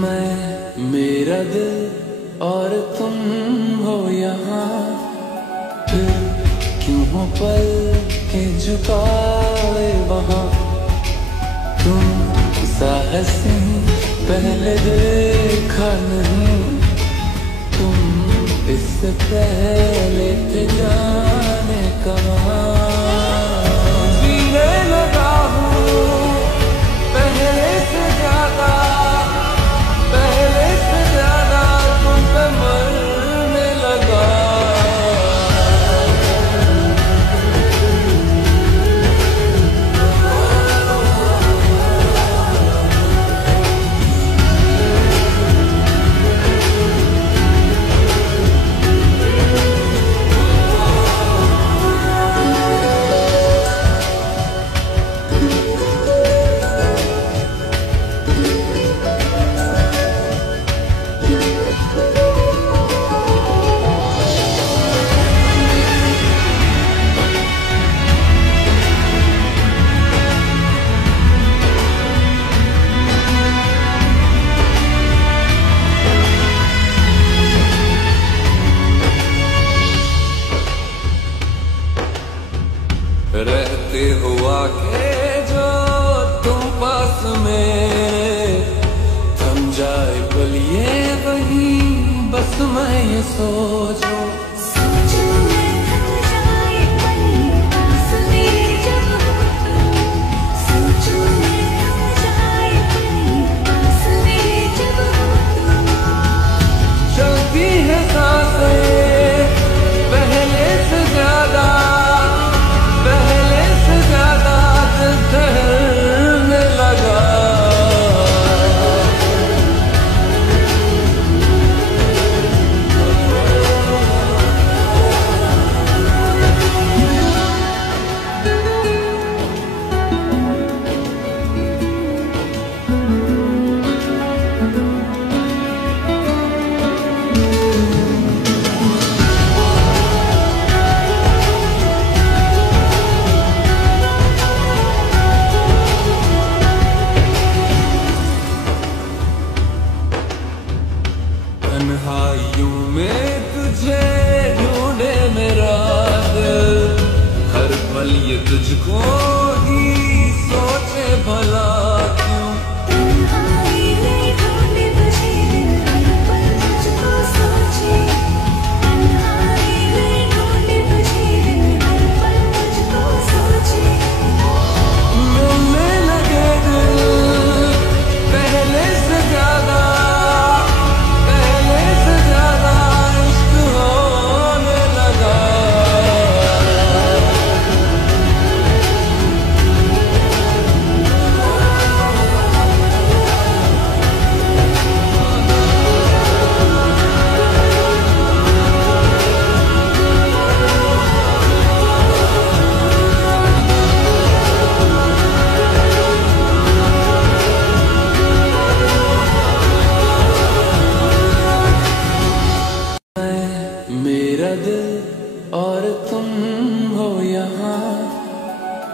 मैं, मेरा दिल और तुम हो यहाँ, फिर क्यों हो पल के झुकाए वहाँ। तुम सा हंसी पहले देखा नहीं, तुम इससे पहले थे जाने कहाँ। जीने लगा हूँ पहले से ज्यादा, पहले से ज्यादा तुम पे मरने लगा। रहते हुआ के जो तुम पास में, थम जाए पल ये वही बस मैं ये सोचूं। चलती है सांसें पहले से ज्यादा, पहले से ज्यादा दिल ठहरने लगा। तन्हाइयों में तुझे ढूंढे मेरा दिल, हर पल ये तुझको ही सोचे भला क्यों। तन्हाई में ढूंढे तुझे हर पल तुझको सोचे, तन्हाई में ढूंढे तुझे हर पल तुझको सोचे। मिलने लगे दिल पहले से ज्यादा, मेरा दिल और तुम हो यहाँ,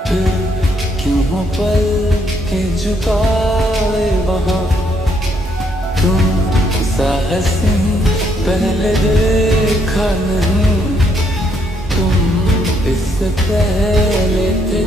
फिर क्यों हो पल के झुकाए वहाँ। तुम सा हंसी पहले देखा नहीं, तुम इससे पहले थे